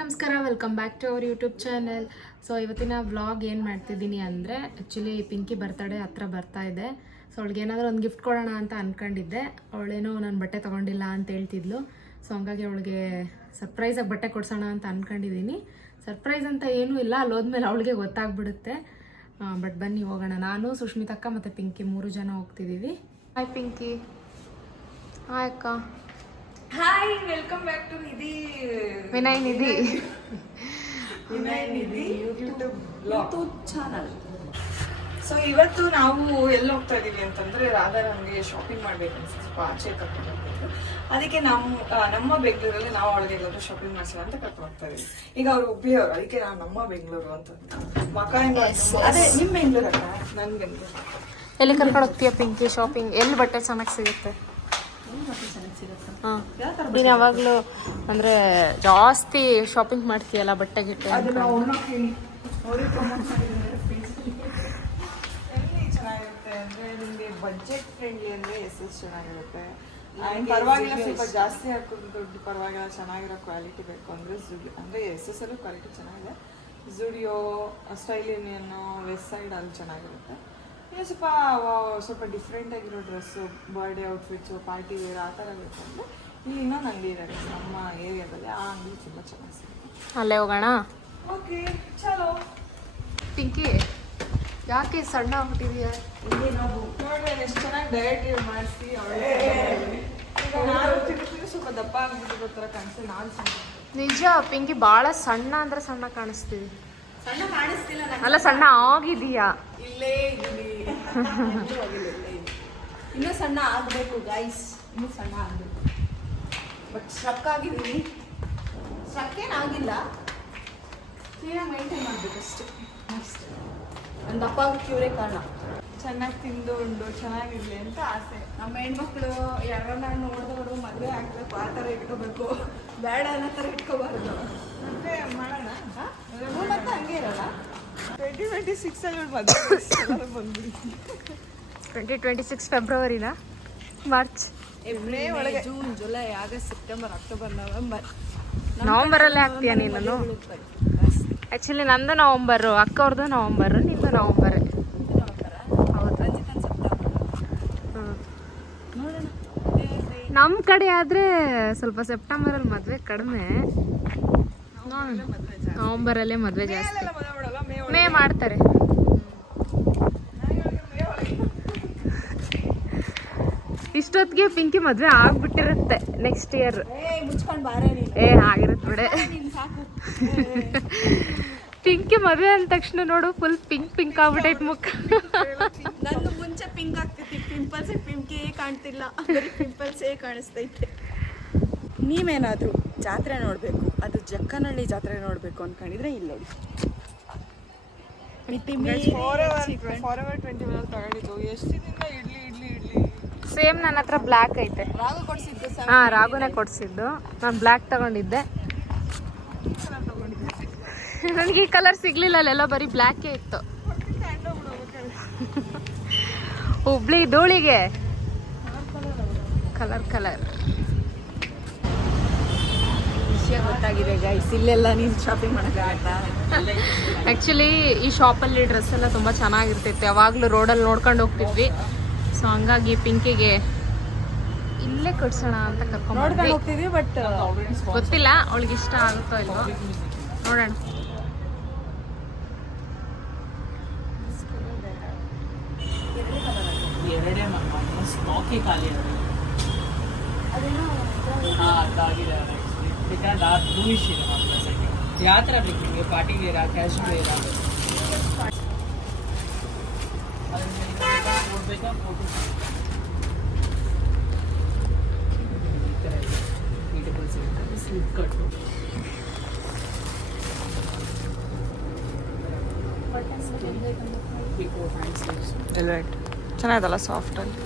ನಮಸ್ಕಾರ, welcome back to our YouTube channel. So ಇವತ್ತಿನ vlog ಏನು ಮಾಡ್ತಿದ್ದೀನಿ ಅಂದರೆ, ಆ್ಯಕ್ಚುಲಿ ಪಿಂಕಿ ಬರ್ತಡೇ ಹತ್ರ ಬರ್ತಾ ಇದೆ. ಸೊ ಅವಳಿಗೆ ಏನಾದರೂ ಒಂದು ಗಿಫ್ಟ್ ಕೊಡೋಣ ಅಂತ ಅಂದ್ಕೊಂಡಿದ್ದೆ. ಅವಳೇನೋ ನಾನು ಬಟ್ಟೆ ತೊಗೊಂಡಿಲ್ಲ ಅಂತ ಹೇಳ್ತಿದ್ಲು. ಸೊ ಹಂಗಾಗಿ ಅವಳಿಗೆ ಸರ್ಪ್ರೈಸಾಗಿ ಬಟ್ಟೆ ಕೊಡ್ಸೋಣ ಅಂತ ಅಂದ್ಕೊಂಡಿದ್ದೀನಿ. ಸರ್ಪ್ರೈಸ್ ಅಂತ ಏನೂ ಇಲ್ಲ, ಅಲ್ಲಿ ಹೋದ್ಮೇಲೆ ಅವಳಿಗೆ ಗೊತ್ತಾಗ್ಬಿಡುತ್ತೆ. ಬಟ್ ಬನ್ನಿ ಹೋಗೋಣ. ನಾನು, ಸುಷ್ಮಿತಕ್ಕ ಮತ್ತು ಪಿಂಕಿ 3 ಜನ ಹೋಗ್ತಿದ್ದೀವಿ. ಹಾಯ್ ಪಿಂಕಿ. ಹಾಯ್ ಅಕ್ಕ. Hi, welcome back to Vinay Nidhi YouTube channel. So ಇವತ್ತು ನಾವು ಎಲ್ಲಿ ಹೋಗ್ತಾ ಇದೀವಿ ಅಂತಂದ್ರೆ, ರಾಧಾ ನಮಗೆ ಶಾಪಿಂಗ್ ಮಾಡ್ಬೇಕು ಅನ್ಸುತ್ತೆ, ಸ್ವಲ್ಪ ಆಚೆ ಕರ್ಕೊಂಡು ಹೋಗ್ಬೇಕು. ಅದಕ್ಕೆ ನಮ್ಮ ಬೆಂಗಳೂರಲ್ಲಿ ನಾವು ಅವಳಿಗೆ ಎಲ್ಲಾದ್ರೂ ಶಾಪಿಂಗ್ ಮಾಡ್ಸೋಣ ಅಂತ ಕರ್ಕೊಂಡು ಹೋಗ್ತಾ ಇದೀವಿ. ಈಗ ಅವ್ರು ಹುಬ್ಳಿಯವರು, ಅದಕ್ಕೆ ನಾವು ನಮ್ಮ ಬೆಂಗಳೂರು ಅಂತ ಅದೇ ನಿಮ್ ಬೆಂಗಳೂರು ಅಲ್ಲ, ನನ್ ಬೆಂಗಳೂರು. ಎಲ್ಲಿ ಕರ್ಕೊಂಡು ಹೋಗ್ತೀಯ ಪಿಂಕಿ ಶಾಪಿಂಗ್? ಎಲ್ಲಿ ಬಟ್ಟೆ ಚೆನ್ನಾಗಿ ಸಿಗುತ್ತೆ? ನೀನು ಯಾವಾಗಲೂ ಅಂದರೆ ಜಾಸ್ತಿ ಶಾಪಿಂಗ್ ಮಾಡ್ತೀಯಲ್ಲ ಬಟ್ಟೆ ಗಿಟ್ಟೆ? ಎಲ್ಲಿ ಚೆನ್ನಾಗಿರುತ್ತೆ ಅಂದರೆ, ನಿಮಗೆ ಬಡ್ಜೆಟ್ ಫ್ರೆಂಡ್ಲಿ ಅಂದರೆ ಎಸ್ ಚೆನ್ನಾಗಿರುತ್ತೆ. ಪರವಾಗಿಲ್ಲ, ಸ್ವಲ್ಪ ಜಾಸ್ತಿ ಹಾಕೋದು ದುಡ್ಡು ಪರವಾಗಿಲ್ಲ, ಚೆನ್ನಾಗಿರೋ ಕ್ವಾಲಿಟಿ ಬೇಕು ಅಂದರೆ ಝುಡಿಯೋ, ಅಂದರೆ ಎಸ್ ಅಲ್ಲೂ ಕ್ವಾಲಿಟಿ ಚೆನ್ನಾಗಿದೆ. ಝುಡಿಯೋ, ಸ್ಟೈಲ್ ಯೂನಿಯನ್ನು, ವೆಸ್ಟ್ ಸೈಡ್ ಅಲ್ಲಿ ಚೆನ್ನಾಗಿರುತ್ತೆ. ಇನ್ನು ಸ್ವಲ್ಪ ಡಿಫ್ರೆಂಟ್ ಆಗಿರೋ ಡ್ರೆಸ್ಸು, ಬರ್ಡೇ ಔಟ್ಫಿಟ್ಸು, ಪಾರ್ಟಿ ವೇರ್ ಆ ಥರ ಬೇಕು ಅಂದರೆ ಇಲ್ಲಿ ಇನ್ನೊಂದು ಅಂಗಡಿ ಇದೆ ನಮ್ಮ ಏರಿಯಾದಲ್ಲಿ. ಆ ಅಂಗಡಿ ತುಂಬ ಚೆನ್ನಾಗಿ ಸಿಗುತ್ತೆ. ಅಲ್ಲೇ ಹೋಗೋಣ. ಓಕೆ, ಚಲೋ. ಪಿಂಕಿ, ಯಾಕೆ ಸಣ್ಣ ಆಗ್ಬಿಟ್ಟಿದೆಯಾ? ನೋಡ್ರಿ ಎಷ್ಟು ಚೆನ್ನಾಗಿ ಡಯಟ್ ಮಾಡಿಸಿ ನಾನು ತಿಂತೀನಿ, ಸ್ವಲ್ಪ ದಪ್ಪ ಆಗ್ಬಿಟ್ಟು ಥರ ಕಾಣಿಸ್ತೀನಿ. ನಾನು ಸಣ್ಣ ನಿಜ ಪಿಂಕಿ, ಭಾಳ ಸಣ್ಣ ಅಂದರೆ ಸಣ್ಣ ಕಾಣಿಸ್ತೀವಿ. ಸಣ್ಣ ಕಾಣಿಸ್ತಿಲ್ಲ, ಅಲ್ಲ ಸಣ್ಣ ಆಗಿದೀಯಾ? ಇಲ್ಲೇ ಇದ್ದೀನಿ, ಇನ್ನೂ ಸಣ್ಣ ಆಗಬೇಕು ಗೈಸ್, ಇನ್ನೂ ಸಣ್ಣ ಆಗಬೇಕು. ಬಟ್ ಸ್ಟ್ರಕ್ ಆಗಿದ್ದೀನಿ. ಸ್ಟ್ರಕ್ ಏನಾಗಿಲ್ಲ, ಕ್ಲೀನಾಗಿ ಮೈಂಟೈನ್ ಮಾಡಬೇಕು ಅಷ್ಟೇ. ನೆಕ್ಸ್ಟ್ ನನ್ನ ದಪ್ಪ ಕ್ಯೂರೇ ಕಾರಣ. ಚೆನ್ನಾಗಿ ತಿಂದು ಉಂಡು ಚೆನ್ನಾಗಿರಲಿ ಅಂತ ಆಸೆ. ನಮ್ಮ ಹೆಣ್ಮಕ್ಳು ಯಾರನ್ನ ನೋಡಿದವರು ಮದುವೆ ಆಗಬೇಕು ಆ ಥರ ಇಟ್ಕೋಬೇಕು, ಬೇಡ ಅನ್ನೋ ಥರ ಇಟ್ಕೋಬಾರ್ದು. ಮತ್ತೆ ಮಾಡೋಣ ಮತ್ತೆ ಹಂಗೆ ಇರಲ್ಲ. 2026 ಅಲ್ಲಿ ಮದುವೆ ಬಂದ್ಬಿಡಿ. 2026 ಫೆಬ್ರವರಿನಾ? ಮಾರ್ಚ್, ಏಪ್ರಿಲ್, ಒಳಗೆ June, July, August, September, October, ನವಂಬರಲ್ಲೇ ಆಗ್ತೀಯ ನೀನು? ಆ್ಯಕ್ಚುಲಿ ನಂದು ನವಂಬರು, ಅಕ್ಕವ್ರದ್ದು ನವಂಬರು, ನಿಂದು ನವಂಬರ್. ನಮ್ಮ ಕಡೆ ಆದರೆ ಸ್ವಲ್ಪ ಸೆಪ್ಟೆಂಬರಲ್ಲಿ ಮದುವೆ ಕಡಿಮೆ, ನವಂಬರಲ್ಲೇ ಮದುವೆ ಜಾಸ್ತಿ. ಮೇ ಮಾಡ್ತಾರೆ. ಇಷ್ಟೊತ್ತಿಗೆ ಪಿಂಕಿ ಮದುವೆ ಆಗ್ಬಿಟ್ಟಿರುತ್ತೆ ನೆಕ್ಸ್ಟ್ ಇಯರ್. ಆಗಿರುತ್ತೆ ಬಿಡೆ. ಪಿಂಕಿ ಮದುವೆ ಅಂದ ತಕ್ಷಣ ನೋಡು, ಫುಲ್ ಪಿಂಕ್ ಪಿಂಕ್ ಆಗ್ಬಿಟ್ಟೈತೆ ಮುಖ. ನನ್ನ ಮುಂಚೆ ಪಿಂಕ್ ಆಗ್ತೈತಿ, ಪಿಂಪಲ್ಸ್ ಪಿಂಕೇ ಕಾಣ್ತಿಲ್ಲ, ಬರೀ ಪಿಂಪಲ್ಸೇ ಕಾಣಿಸ್ತೈತೆ. ನೀವೇನಾದರೂ ಜಾತ್ರೆ ನೋಡಬೇಕು, ಅದು ಜಕ್ಕನಹಳ್ಳಿ ಜಾತ್ರೆ ನೋಡಬೇಕು ಅಂದ್ಕೊಂಡಿದ್ರೆ ಇಲ್ಲಿ ನೋಡಿ. ಫಾರೆವರ್ 21 ತಗೊಂಡಿದ್ದು ಎಷ್ಟಿದಿಂದ ಇಡ್ಲಿ ಇಡ್ಲಿ ಇಡ್ಲಿ. ಸೇಮ್ ನನ್ನ ಹತ್ರ ಬ್ಲ್ಯಾಕ್ ಐತೆ. ರಾಗು ಕೊಡಿಸಿದ್ದು. ಹಾಂ, ರಾಗುನೇ ಕೊಡಿಸಿದ್ದು. ನಾನು ಬ್ಲ್ಯಾಕ್ ತಗೊಂಡಿದ್ದೆ. ನನಗೆ ಈ ಕಲರ್ ಸಿಗ್ಲಿಲ್ಲ, ಅಲ್ಲೆಲ್ಲ ಬರೀ ಬ್ಲ್ಯಾಕೇ ಇತ್ತು. ಹುಬ್ಳಿ ಧೂಳಿಗೆ ಕಲರ್ ವಿಷಯ ಗೊತ್ತಾಗಿದೆ ಗೈಸ್. ಇಲ್ಲೆಲ್ಲ ನೀವು ಶಾಪಿಂಗ್ ಮಾಡೋಕ್ಕಾಗತ್ತಾ? ಆ್ಯಕ್ಚುಲಿ ಈ ಶಾಪಲ್ಲಿ ಡ್ರೆಸ್ ಎಲ್ಲ ತುಂಬ ಚೆನ್ನಾಗಿರ್ತೈತೆ. ಯಾವಾಗಲೂ ರೋಡಲ್ಲಿ ನೋಡ್ಕೊಂಡು ಹೋಗ್ತಿದ್ವಿ. ಸೊ ಹಂಗಾಗಿ ಪಿಂಕಿಗೆ ಇಲ್ಲೇ ಕೊಡ್ಸೋಣ ಅಂತ ಕರ್ಕೊಂಡು ಹೋಗ್ತಿದ್ವಿ. ಬಟ್ ಗೊತ್ತಿಲ್ಲ ಅವಳಿಗೆ ಇಷ್ಟ ಆಗುತ್ತೋ ಇಲ್ವೋ, ನೋಡೋಣ. ಸ್ಟಾಕೇ ಖಾಲಿ ಬ್ಲೂಯಿಶ್ ಇದೆ ಮಾತ್ರ. ಯಾವ ಥರ ಬೇಕು ನಿಮಗೆ? ಪಾರ್ಟಿ ವೇರಾ, ಕ್ಯಾಶುವಲ್ ವೇರಾ? ನೋಡ್ಬೇಕಾ ಫೋಟೋ? ಈ ಥರ ಬ್ಯೂಟಿಫುಲ್ ಸಿಗುತ್ತೆ. ಸ್ಲಿಪ್ ಕಟ್ಟು ಚೆನ್ನಾಗಿದಲ್ಲ ಸಾಫ್ಟಲ್ಲಿ.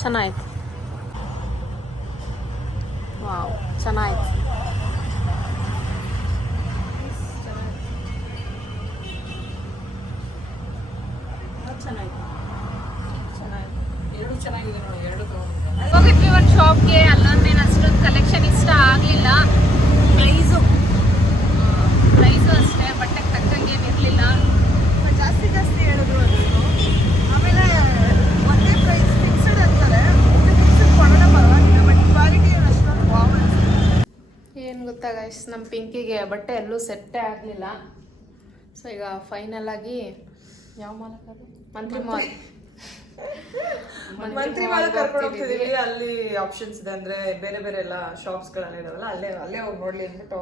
ಚೆನ್ನಾಯ್ತು. ವಾವ್, ಚೆನ್ನಾಯ್ತು. ಚೆನ್ನಾಗಿದೆ ಎರಡು ಚೆನ್ನಾಗಿದೆ ನೋಡಿ, ಎರಡು ತಗೊಂಡಿದ್ದೆ. ಹೋಗಿದ್ವಿ ಒಂದು ಶಾಪ್ಗೆ, ಅಲ್ಲೊಂದೇನು ಅಷ್ಟೊಂದು ಕಲೆಕ್ಷನ್ ಇಷ್ಟ ಆಗಲಿಲ್ಲ. ಪ್ರೈಸು ಅಷ್ಟೇ, ಬಟ್ಟೆಗೆ ತಕ್ಕಂಗೆ ಏನಿರಲಿಲ್ಲ. ಜಾಸ್ತಿ ಹೇಳಿದ್ರು ಅದನ್ನು. ಆಮೇಲೆ ಒಂದೇ ಪ್ರೈಸ್ ಫಿಕ್ಸ್ಡ್ ಅಂತಾರೆ, ಫಿಕ್ಸ್ಡ್ ಕೊಡೋಣ ಪರವಾಗಿಲ್ಲ, ಬಟ್ ಕ್ವಾಲಿಟಿ ಅಷ್ಟೊಂದು ವಾವ್ ಏನು ಗೊತ್ತಾ ಗೈಸ್, ನಮ್ಮ ಪಿಂಕಿಗೆ ಬಟ್ಟೆ ಎಲ್ಲೂ ಸೆಟ್ಟೇ ಆಗಲಿಲ್ಲ. ಸೊ ಈಗ ಫೈನಲ್ ಆಗಿ ಯಾವ ಮಾಲಕ್ ಅದು, ಮಂತ್ರಿ ಮಾಲ್ ಕರ್ಕೊಂಡು ಹೋಗ್ತಿದೀವಿ. ಅಲ್ಲಿ ಆಪ್ಷನ್ಸ್ ಇದೆ, ಅಂದ್ರೆ ಬೇರೆ ಬೇರೆ ಎಲ್ಲ ಶಾಪ್ಸ್ ಗಳನ್ನ ಇದಾವಲ್ಲ, ಅಲ್ಲೇ ಹೋಗಿ ನೋಡ್ಲಿ ಅಂದ್ಬಿಟ್ಟು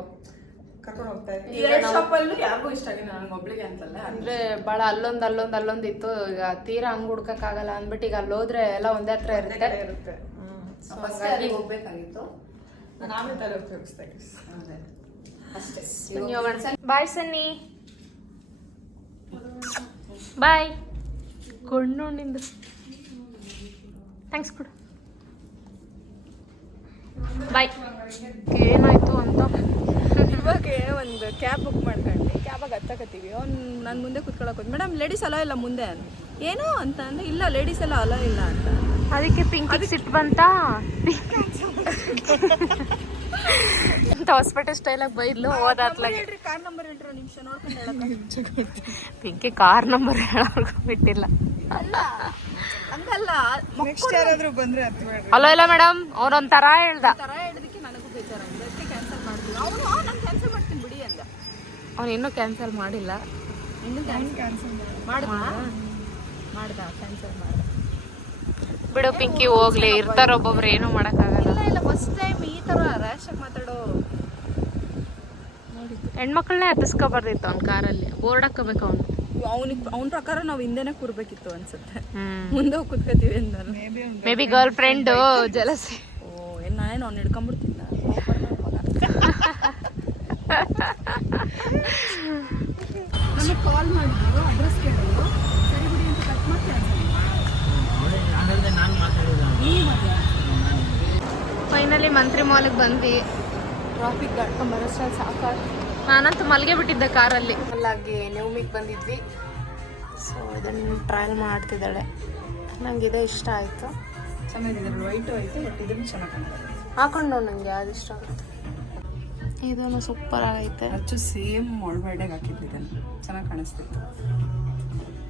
ಕರ್ಕೊಂಡು ಹೋಗ್ತಾ ಇದ್ದೀವಿ. ಎರಡು ಶಾಪ್ ಅಲ್ಲೂ ಯಾರಿಗೂ ಇಷ್ಟ ಆಗಿದೆ, ನನಗೆ ಒಬ್ಳಿಗೆ ಅಂತಲ್ಲ, ಅಂದ್ರೆ ಭಾಳ ಅಲ್ಲೊಂದು ಇತ್ತು. ಈಗ ತೀರಾ ಹಂಗ್ ಹುಡ್ಕಕ್ಕಾಗಲ್ಲ ಅಂದ್ಬಿಟ್ಟು ಈಗ ಅಲ್ಲಿ ಹೋದ್ರೆ ಎಲ್ಲ ಒಂದೇ ಹತ್ರ ಇರುತ್ತೆ. ಹೋಗ್ಬೇಕಾಗಿತ್ತು, ನಾನು ಆಮೇಲೆ ತಲೆ ಉಪಯೋಗಿಸ್ತಾ ಅಷ್ಟೇ. ಬಾಯ್ ಸನ್ನಿ, ಬಾಯ್. ಕೊಂಡು ನಿಂದು ಥ್ಯಾಂಕ್ಸ್ ಕೊಡು, ಬಾಯ್. ಏನಾಯ್ತು ಅಂತ ಇವಾಗ ಒಂದು ಕ್ಯಾಬ್ ಬುಕ್ ಮಾಡ್ಕೊಂಡ್ವಿ, ಕ್ಯಾಬಾಗ ಹತ್ತಕತ್ತೀವಿ. ಅವ್ನು ನನ್ನ ಮುಂದೆ ಕುತ್ಕೊಳಕ್ ಹೋದ್, ಮೇಡಮ್ ಲೇಡೀಸ್ ಅಲೋ ಇಲ್ಲ ಮುಂದೆ ಏನು ಅಂತ ಅಂದ್ರೆ, ಇಲ್ಲ ಲೇಡೀಸ್ ಎಲ್ಲ ಅಲೋ ಇಲ್ಲ ಅಂತ. ಅದಕ್ಕೆ ಪಿಂಕಿ ಸಿಟ್ಟು ಬಂತ ಅಂತ ಹಾಸ್ಪಿಟಲ್ ಸ್ಟೈಲಾಗಿ ಬೈದ್ಲು. ಹೋದಾತ್ಲಾಗೆ ಕಾರ್ ನಂಬರ್ ಹೇಳ್ರಿ, ನಿಮಿಷ ನೋಡ್ಕೊಂಡು ಹೇಳಕ್ಕೆ. ಪಿಂಕಿ ಕಾರ್ ನಂಬರ್ ಹೇಳೋರ್ಗು ಬಿಟ್ಟಿಲ್ಲ. ಹಂಗಲ್ಲ, ನೆಕ್ಸ್ಟ್ ಯಾರಾದ್ರೂ ಬಂದ್ರೆ ಹತ್ತು ಬೇಡ್ರಿ. ಅಲೋ ಇಲ್ಲ ಮೇಡಮ್, ಅವ್ರೊಂಥರ ಹೇಳ್ದ. ತರ ಹೇಳಿದಕ್ಕೆ ನನಗೂ ಬೇಜಾರಾಗಿದೆ, ಅದಕ್ಕೆ ಕ್ಯಾನ್ಸಲ್ ಮಾಡ್ತೀವಿ. ಅವನು ನಾನು ಕ್ಯಾನ್ಸಲ್ ಮಾಡ್ತೀನಿ ಬಿಡಿ ಅಂದ. ಅವ್ನು ಇನ್ನೂ ಕ್ಯಾನ್ಸಲ್ ಮಾಡಿಲ್ಲ. ಇನ್ನೂ ಕ್ಯಾನ್ಸಲ್ ಮಾಡ್ದ ಕ್ಯಾನ್ಸಲ್ ಮಾಡ್ದ. ಬಿಡು ಪಿಂಕಿ, ಹೋಗ್ಲಿ, ಇರ್ತಾರ ಒಬ್ಬೊಬ್ರು, ಏನೂ ಮಾಡಕ್ಕಾಗಲ್ಲ. ಇಲ್ಲ ಫಸ್ಟ್ ಟೈಮ್ ಈ ತರ ರ್ಯಾಶ್ ಆಗಿ ಮಾತಾಡೋ ಹೆಣ್ಮಕ್ಳನ್ನೇ ಹತ್ತಿಸ್ಕೊಬಾರ್ದಿತ್ತು ಅವ್ನ ಕಾರಲ್ಲಿ, ಬೋರ್ಡ್ ಹಾಕೋಬೇಕು ಅವನು. ಅವನ ಪ್ರಕಾರ ನಾವು ಹಿಂದೆನೆ ಕೂರ್ಬೇಕಿತ್ತು ಅನ್ಸುತ್ತೆ, ಮುಂದೆ ಹೋಗಿ ಕುತ್ಕೋತೀವಿ ಅಂದ. Maybe girl friend jealousy. ಓ ಏನ್ ನಾನೇನು ಅವ್ನು ಹಿಡ್ಕೊಂಡ್ಬಿಡ್ತಿದ್ದ. ನಮಗೆ ಕಾಲ್ ಮಾಡಿದ್ರು, ಅಡ್ರೆಸ್ ಕೇಳಿದ್ರು, ಸರಿ ಬಿಡಿ ಅಂತ ಕಟ್ ಮಾಡ್ತೀನಿ. ಫೈನಲಿ ಮಂತ್ರಿ ಮಾಲ್ಗೆ ಬಂದ್ವಿ. ಟ್ರಾಫಿಕ್ ದಾಟ್ಕೊಂಬರೋಷ್ಟ್ರಲ್ಲಿ ಸಾಕಾಗ. ನಾನಂತೂ ಮಲ್ಗೆ ಬಿಟ್ಟಿದ್ದೆ ಕಾರಲ್ಲಿ. ಅಲ್ಲಾಗಿ ನ್ಯೂಮಿಗೆ ಬಂದಿದ್ವಿ. ಸೊ ಇದನ್ನು ಟ್ರಯಲ್ ಮಾಡ್ತಿದ್ದಾಳೆ. ನಂಗೆ ಇದೇ ಇಷ್ಟ ಆಯಿತು. ಚೆನ್ನಾಗಿದೆ, ವೈಟು ಐತೆ, ಬಟ್ ಇದನ್ನು ಚೆನ್ನಾಗಿ ಕಾಣ್ತದೆ. ಹಾಕೊಂಡು ನನಗೆ ಯಾವ್ದು ಇಷ್ಟ ಆಗುತ್ತೆ. ಇದೂ ಸೂಪರ್ ಆಗೈತೆ. ಅಚ್ಚು ಸೇಮ್ ಮೊಳ್ಬರ್ಡೆಗೆ ಹಾಕಿದ್ವಿ, ಚೆನ್ನಾಗಿ ಕಾಣಿಸ್ತಿತ್ತು.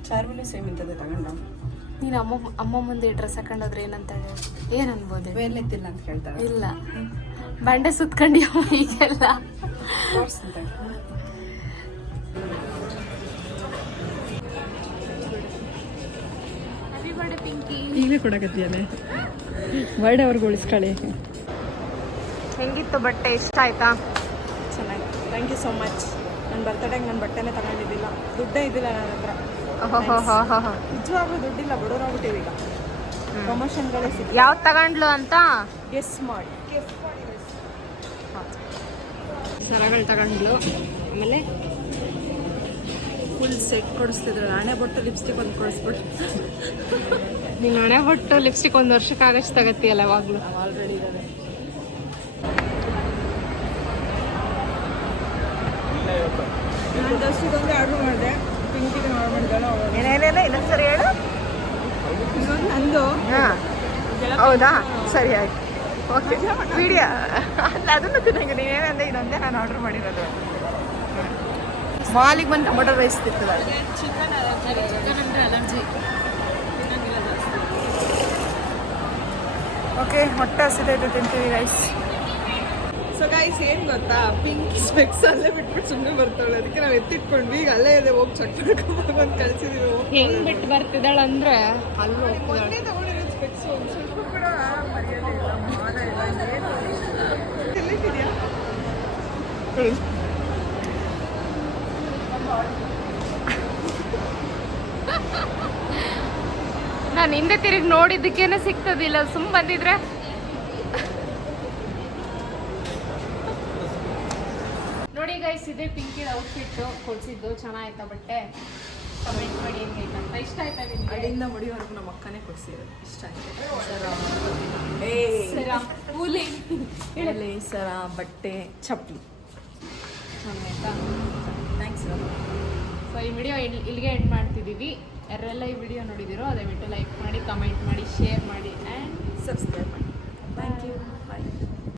ಚಾರ್ವಿನೂ ಸೇಮ್ ಇಂಥದ್ದೇ ತಗೊಂಡು. ನೀನು ಅಮ್ಮ ಮುಂದೆ ಡ್ರೆಸ್ ಹಾಕೊಂಡೋದ್ರೆ ಏನಂತ ಏನು ಅನ್ಬೋದು? ಮೇಲೆತ್ತಿಲ್ಲ ಅಂತ ಕೇಳ್ತಾರೆ. ಇಲ್ಲ, ಬಂಡೆ ಸುತ್ಕೊಂಡಿಯಮ್ಮ ಈಗೆಲ್ಲ. ಈಗಲೇ ಕೊಡಕತ್ತೀಯಲ್ಲೇ, ಬರ್ಡೇ ಅವ್ರಿಗೆ ಉಳಿಸ್ಕೊಳ್ಳಿ. ಹೆಂಗಿತ್ತು ಬಟ್ಟೆ, ಇಷ್ಟ ಆಯ್ತಾ? ಚೆನ್ನಾಗಿ, ಥ್ಯಾಂಕ್ ಯು ಸೋ ಮಚ್. ನನ್ನ ಬರ್ತಡೇಗೆ ನನ್ನ ಬಟ್ಟೆನೇ ತಗೊಂಡಿದ್ದಿಲ್ಲ, ದುಡ್ಡೇ ಇದ್ದಿಲ್ಲ ನನ್ನ ಹತ್ರ. ನಿಜವಾಗ್ಲೂ ದುಡ್ಡಿಲ್ಲ, ಬಡವರಾಗ್ಬಿಟ್ಟಿವಿ ಈಗ. ಪ್ರಮೋಷನ್ಗಳೇ ಸಿಗ್ತವೆ. ಯಾವ್ದು ತಗೊಂಡ್ಲು ಅಂತ ಗೆಸ್ ಮಾಡಿ. ಸರಗಳು ತಗೊಂಡ್ಲು. ಆಮೇಲೆ ಫುಲ್ ಸೆಟ್ ಕೊಡಿಸ್ತಿದ್ರು. ಹಣೆ ಬೊಟ್ಟು ಲಿಪ್ಸ್ಟಿಕ್ ಒಂದು ಕೊಡಿಸ್ಬಿಟ್ಟು. ನೀನು ಹಣೆ ಹೊಟ್ಟು ಲಿಪ್ಸ್ಟಿಕ್ 1 ವರ್ಷಕ್ಕಾಗಷ್ಟು ತಗತ್ತೀಯಲ್ಲ ಯಾವಾಗಲೂ. ಆಲ್ರೆಡಿ ಇದ್ದಾವೆ. ನಾನು ದರ್ಶಿಗೊಂದು ಆರ್ಡ್ರ್ ಮಾಡಿದೆ, ಪಿಂಕಿಗೆ ಮಾಡಿದ್ದಾಳೆ. ಏನೇನೇನೋ ಇನ್ನೊಂದು ಸರಿ ಹೇಳು. ಇನ್ನೊಂದು ನಂದು. ಹಾಂ, ಹೌದಾ, ಸರಿ ಆಯ್ತು, ಓಕೆ. ವಿಡಿಯೋ ಅಲ್ಲ, ಅದನ್ನು ತಿನ್ನಂಗೆ ನೀನೇನಂದ್ರೆ ಇನ್ನೊಂದೇ ನಾನು ಆರ್ಡ್ರ್ ಮಾಡಿರೋದು. ಮಾಲಿಗೆ ಬಂದು ಟೊಮೊಟೊ ರೈಸ್ ತಿರ್ತದೆ. ಚಿಕನ್ ಅಂದರೆ ಅಲರ್ಜಿ. ಓಕೆ, ಹೊಟ್ಟೆ ಹಸಿದೈತೆ, ತಿಂತೀವಿ ರೈಸ್. ಸೊ ಗೈಸ್, ಏನು ಗೊತ್ತಾ, ಪಿಂಕಿ ಸ್ಪೆಕ್ಸ್ ಅಲ್ಲೇ ಬಿಟ್ಬಿಟ್ಟು ಸುಮ್ಮನೆ ಬರ್ತಾಳೆ. ಅದಕ್ಕೆ ನಾವು ಎತ್ತಿಟ್ಕೊಂಡ್ವಿ. ಈಗ ಅಲ್ಲೇ ಇದೆ, ಹೋಗಿ ಚೆಕ್ ಮಾಡ್ಕೊಂಡು ಅಂತ ಕಳಿಸಿದೀವಿ. ಹೆಂಗ್ ಬಿಟ್ಟು ಬರ್ತಿದ್ದಾಳೆ ಅಂದ್ರೆ ಅಲ್ಲಿ ಹೋಗ್ತಿದ್ದಾಳೆ. ತಗೊಂಡಿರೋ ಸ್ಪೆಕ್ಸ್ ಒಂದು ಸ್ವಲ್ಪ ಕೂಡ ಮರ್ಯಾದೆ ಇಲ್ಲ, ಮಾನ ಇಲ್ಲ, ಏನು ಎಲ್ಲಿದ್ದೀಯಾ? ನಾನು ಹಿಂದೆ ತಿರುಗಿ ನೋಡಿದ್ದಕ್ಕೇನೆ ಸಿಗ್ತದಿಲ್ಲ, ಸುಮ್ಮ ಬಂದಿದ್ರೆ. ನೋಡಿ ಗೈಸ್, ಇದೇ ಪಿಂಕಿ ಔಟ್ಫಿಟ್ ಕೊಡ್ಸಿದ್ದು. ಚೆನ್ನಾಯ್ತಾ ಬಟ್ಟೆ? ಕಮೆಂಟ್ ಮಾಡಿ ಹೆಂಗೈತೆ ಅಂತ. ಇಷ್ಟ ಆಯ್ತಾ ನಿಮ್ಗೆ? ಅಡಿಯಿಂದ ಮುಡಿವರೆಗೂ ನಮ್ಮ ಅಕ್ಕನೇ ಕೊಡ್ಸಿದ್ರು. ಇಷ್ಟ ಆಯ್ತು. ಸರ, ಬಟ್ಟೆ, ಚಪ್ಪಲಿ. ಚೆನ್ನಾಯ್ತಾ? ಥ್ಯಾಂಕ್ಸ್. ಸೊ ಈ ವಿಡಿಯೋ ಇಲ್ಲಿಗೆ ಎಂಡ್ ಮಾಡ್ತಿದ್ದೀವಿ. ಯಾರೆಲ್ಲ ಈ ವಿಡಿಯೋ ನೋಡಿದಿರೋ ದಯವಿಟ್ಟು ಲೈಕ್ ಮಾಡಿ, ಕಮೆಂಟ್ ಮಾಡಿ, ಶೇರ್ ಮಾಡಿ ಆ್ಯಂಡ್ ಸಬ್ಸ್ಕ್ರೈಬ್ ಮಾಡಿ.